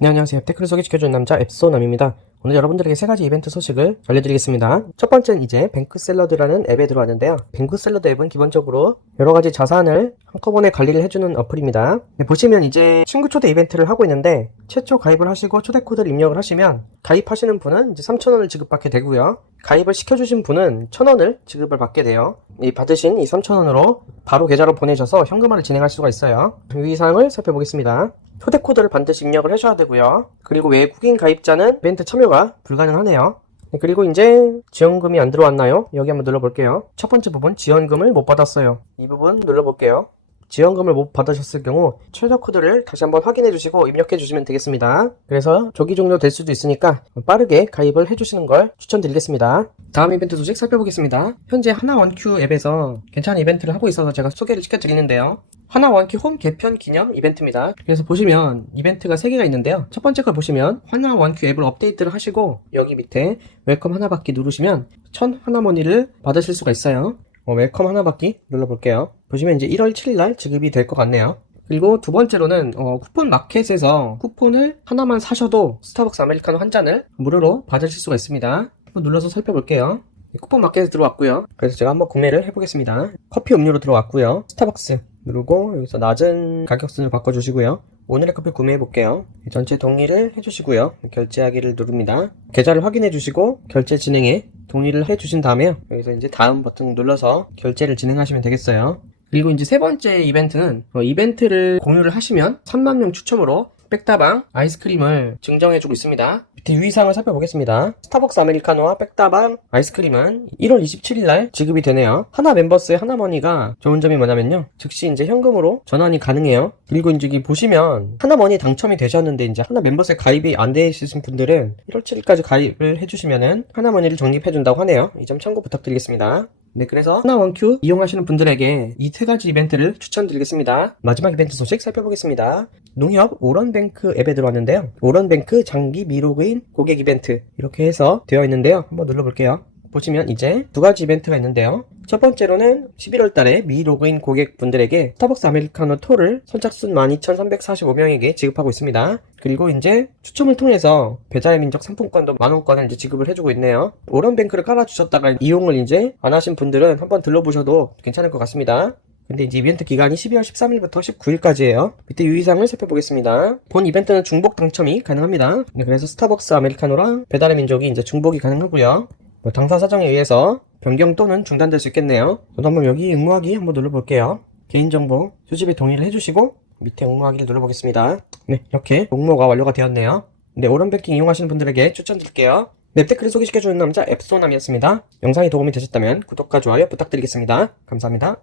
네, 안녕하세요. 테크를 소개시켜주는 남자 앱소남입니다. 오늘 여러분들에게 세 가지 이벤트 소식을 알려드리겠습니다. 첫 번째는 이제 뱅크샐러드라는 앱에 들어왔는데요. 뱅크샐러드 앱은 기본적으로 여러 가지 자산을 한꺼번에 관리를 해주는 어플입니다. 네, 보시면 이제 친구 초대 이벤트를 하고 있는데 최초 가입을 하시고 초대 코드를 입력을 하시면 가입하시는 분은 이제 3,000원을 지급받게 되고요. 가입을 시켜주신 분은 1,000원을 지급을 받게 돼요. 이 받으신 이 3,000원으로 바로 계좌로 보내셔서 현금화를 진행할 수가 있어요. 유의사항을 살펴보겠습니다. 초대 코드를 반드시 입력을 하셔야 되고요. 그리고 외국인 가입자는 이벤트 참여가 불가능하네요. 네, 그리고 이제 지원금이 안 들어왔나요? 여기 한번 눌러볼게요. 첫 번째 부분 지원금을 못 받았어요. 이 부분 눌러볼게요. 지원금을 못 받으셨을 경우 최저 코드를 다시 한번 확인해 주시고 입력해 주시면 되겠습니다. 그래서 조기 종료될 수도 있으니까 빠르게 가입을 해 주시는 걸 추천드리겠습니다. 다음 이벤트 소식 살펴보겠습니다. 현재 하나원큐 앱에서 괜찮은 이벤트를 하고 있어서 제가 소개를 시켜드리는데요. 하나원큐 홈 개편 기념 이벤트입니다. 그래서 보시면 이벤트가 3개가 있는데요. 첫 번째 걸 보시면 하나원큐 앱을 업데이트를 하시고 여기 밑에 웰컴 하나 받기 누르시면 1000 하나머니를 받으실 수가 있어요. 어, 웰컴 하나 받기 눌러볼게요. 보시면 이제 1월 7일 날 지급이 될 것 같네요. 그리고 두 번째로는 어, 쿠폰 마켓에서 쿠폰을 하나만 사셔도 스타벅스 아메리카노 한 잔을 무료로 받으실 수가 있습니다. 한번 눌러서 살펴볼게요. 쿠폰 마켓에 들어왔고요. 그래서 제가 한번 구매를 해보겠습니다. 커피 음료로 들어왔고요. 스타벅스 누르고 여기서 낮은 가격선을 바꿔주시고요. 오늘의 커피 구매해볼게요. 전체 동의를 해주시고요. 결제하기를 누릅니다. 계좌를 확인해주시고 결제 진행에 동의를 해주신 다음에요. 여기서 이제 다음 버튼 눌러서 결제를 진행하시면 되겠어요. 그리고 이제 세 번째 이벤트는 어, 이벤트를 공유를 하시면 3만 명 추첨으로 백다방 아이스크림을 증정해주고 있습니다. 밑에 유의사항을 살펴보겠습니다. 스타벅스 아메리카노와 백다방 아이스크림은 1월 27일 날 지급이 되네요. 하나 멤버스의 하나머니가 좋은 점이 뭐냐면요. 즉시 이제 현금으로 전환이 가능해요. 그리고 이제 보시면 하나머니 당첨이 되셨는데 이제 하나 멤버스에 가입이 안 되시는 분들은 1월 7일까지 가입을 해주시면은 하나머니를 적립해준다고 하네요. 이 점 참고 부탁드리겠습니다. 네, 그래서 하나원큐 이용하시는 분들에게 이 세 가지 이벤트를 추천드리겠습니다. 마지막 이벤트 소식 살펴보겠습니다. 농협 오런뱅크 앱에 들어왔는데요. 오런뱅크 장기 미로그인 고객 이벤트 이렇게 해서 되어 있는데요. 한번 눌러볼게요. 보시면 이제 두 가지 이벤트가 있는데요. 첫 번째로는 11월 달에 미로그인 고객분들에게 스타벅스 아메리카노 토를 선착순 12,345명에게 지급하고 있습니다. 그리고 이제 추첨을 통해서 배달의 민족 상품권도 만원권을 이제 지급을 해주고 있네요. 오런뱅크를 깔아주셨다가 이용을 이제 안 하신 분들은 한번 들러보셔도 괜찮을 것 같습니다. 근데 이제 이벤트 기간이 12월 13일부터 19일까지예요. 밑에 유의사항을 살펴보겠습니다. 본 이벤트는 중복 당첨이 가능합니다. 네, 그래서 스타벅스 아메리카노랑 배달의 민족이 이제 중복이 가능하고요. 뭐 당사 사정에 의해서 변경 또는 중단될 수 있겠네요. 저도 한번 여기 응모하기 한번 눌러볼게요. 개인정보 수집에 동의를 해주시고 밑에 응모하기를 눌러보겠습니다. 네, 이렇게 응모가 완료가 되었네요. 네, 오른뱅킹 이용하시는 분들에게 추천드릴게요. 랩테크를 소개시켜주는 남자 앱소남이었습니다. 영상이 도움이 되셨다면 구독과 좋아요 부탁드리겠습니다. 감사합니다.